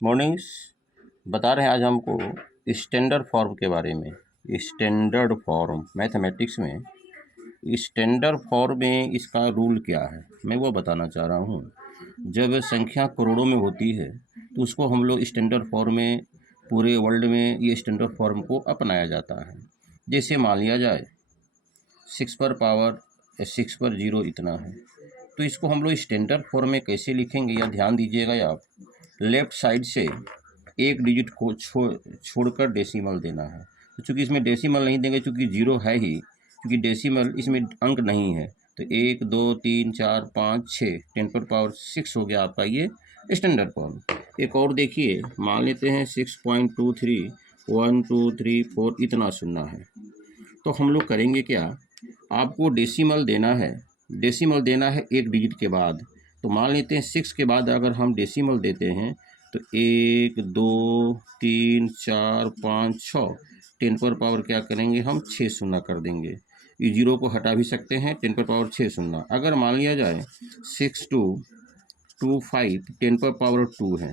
Mornings बता रहे हैं आज हमको स्टैंडर्ड फॉर्म के बारे में। स्टैंडर्ड फॉर्म मैथमेटिक्स में स्टैंडर्ड फॉर्म में इसका रूल क्या है मैं वो बताना चाह रहा हूँ। जब संख्या करोड़ों में होती है तो उसको हम लोग स्टैंडर्ड फॉर्म में पूरे वर्ल्ड में ये स्टैंडर्ड फॉर्म को अपनाया जाता है। जैसे मान लिया जाए 6 पर पावर 6 पर 0 इतना है, तो इसको हम लोग स्टैंडर्ड फॉर्म में कैसे लिखेंगे या ध्यान दीजिएगा आप। लेफ़्ट साइड से एक डिजिट को छोड़कर डेसिमल देना है। तो चूँकि इसमें डेसिमल नहीं देंगे, चूँकि 0 है ही, क्योंकि डेसिमल इसमें अंक नहीं है, तो 1 2 3 4 5 6 10 पर पावर 6 हो गया आपका ये स्टैंडर्ड फॉर्म। एक और देखिए, मान लेते हैं 6.23 1 2 3 4 इतना सुनना है। तो हम लोग करेंगे क्या, आपको डेसिमल देना है। डेसिमल देना है एक डिजिट के बाद। तो मान लेते हैं 6 के बाद अगर हम डेसिमल देते हैं तो 1 2 3 4 5 6 10 पर पावर क्या करेंगे हम 6 शून्य कर देंगे। इस 0 को हटा भी सकते हैं, 10 पर पावर 6 शून्य। अगर मान लिया जाए 6 2 2 5 10 पर पावर 2 है।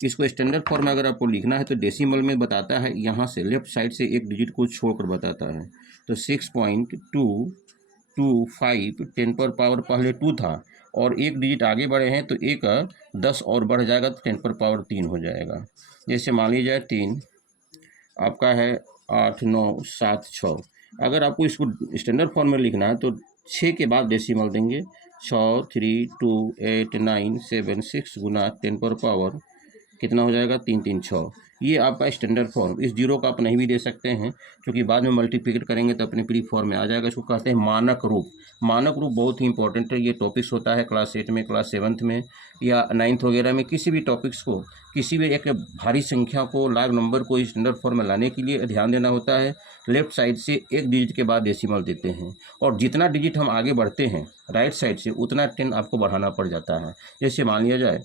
इसको स्टैंडर्ड फॉर्म में अगर आपको लिखना है तो डेसिमल में बताता है, यहाँ से लेफ्ट साइड से एक डिजिट को छोड़कर बताता है। तो 6.225 10 पर पावर पहले 2 था और एक डिजिट आगे बढ़े हैं तो एक 10 और बढ़ जाएगा तो 10 पर पावर 3 हो जाएगा। जैसे मान लीजिए 3 आपका है 8 9 7 6। अगर आपको इसको स्टैंडर्ड फॉर्म में लिखना है तो 6 के बाद डेसिमल देंगे। 6 3 2 8 9 7 6 गुना 10 पर पावर कितना हो जाएगा 3 3 6। ये आपका स्टैंडर्ड फॉर्म। इस 0 का आप नहीं भी दे सकते हैं, क्योंकि बाद में मल्टीप्लिकेट करेंगे तो अपने प्री फॉर्म में आ जाएगा। इसको कहते हैं मानक रूप। मानक रूप बहुत ही इंपॉर्टेंट है। ये टॉपिक्स होता है क्लास 8 में, क्लास 7 में या 9th वगैरह में। किसी भी टॉपिक्स को, किसी भी एक भारी संख्या को, लार्ज नंबर को स्टैंडर्ड फॉर्म में लाने के लिए ध्यान देना होता है। लेफ्ट साइड से एक डिजिट के बाद डेसिमल देते हैं, और जितना डिजिट हम आगे बढ़ते हैं राइट साइड से उतना 10 आपको बढ़ाना पड़ जाता है। जैसे मान लिया जाए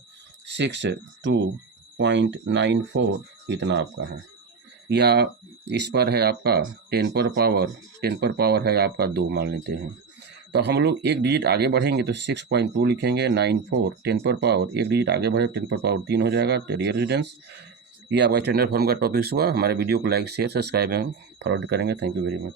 62.94 इतना आपका है, या इस पर है आपका 10 पर पावर है आपका 2 मान लेते हैं। तो हम लोग एक डिजिट आगे बढ़ेंगे तो 6.2 लिखेंगे 94 10 पर पावर, एक डिजिट आगे बढ़े 10 पर पावर 3 हो जाएगा। तो डियर स्टूडेंट्स, ये आपका स्टैंडर्ड फॉर्म का टॉपिक्स हुआ। हमारे वीडियो को लाइक शेयर सब्सक्राइब एवं फॉरवर्ड करेंगे। Thank you very much.